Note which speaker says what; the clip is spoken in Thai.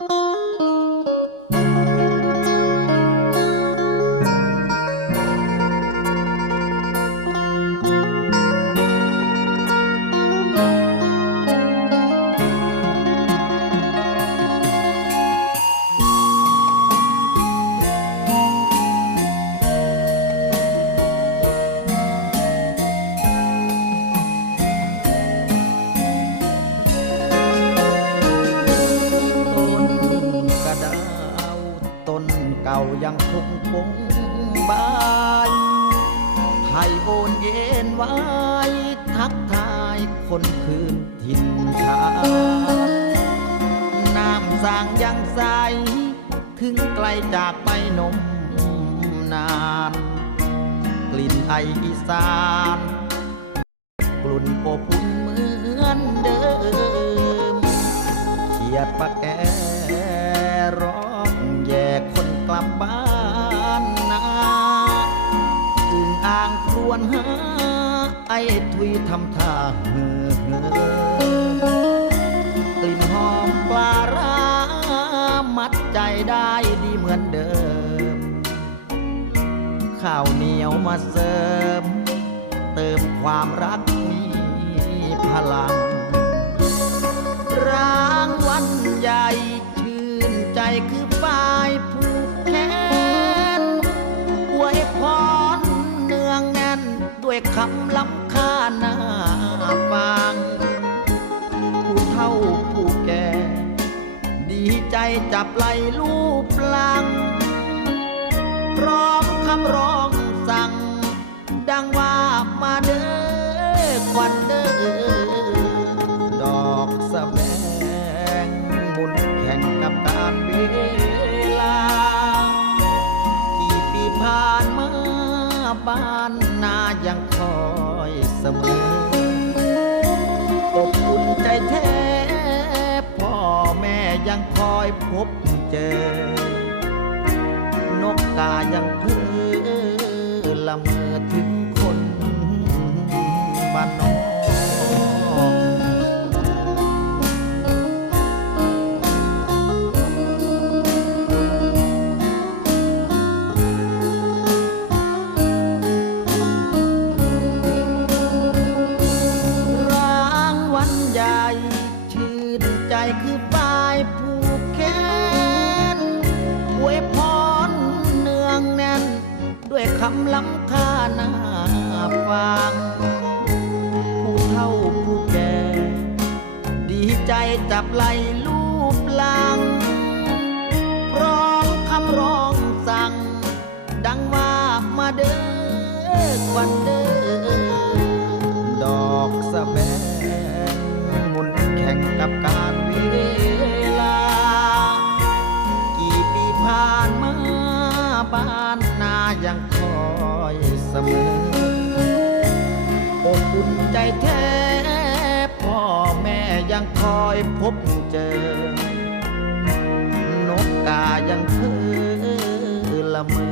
Speaker 1: ต้ นเก่ายังคงคงใบให้โอนเย็นไว้ ทักทายคนคืนถิ่นฐานน้ำสางยังใส ถึงไกลจากไปนมนาน กลิ่นไออีสานกลุ่นอบุ่นเหมือนเดิมเขียดปะแก วนหาไอ้ทุยทำท่าเห่อเห่อกลิ่นหอมปลาร้ามัดใจได้ดีเหมือนเดิม ข้าวเหนียวมาเสริม เติมความรักมีพลัง เฒ่าผู้แก่ ดีใจจับไหลลูบหลัง พร้อมคำร้องสั่ง ดังว่ามาเด้อควันเด้อดอกสะแบงหมุนแข่งกับการเวลา กี่ปีผ่านมาบ้านนายังคอยเสมออบอุ่นใจแท้ ยังคอยพบเจอ นกกายังเพ้อละเมอถึงคนบ้านนอก ใจคือฝ่ายผู้แค้นอวยพรเนืองแน่น ด้วยคำล้ำค่าหน้าฟัง ผู้เฒ่าผู้แก่ ดีใจจับไหลลูบหลังพร้อมคำร้องสั่ง ดังว่ามาเด้อควันเด้อดอกสะแบงมุนแข่งกับกา อุ่นใจแท้พ่อแม่ยังคอยพบเจอ นกกายังเพ้อละเมอ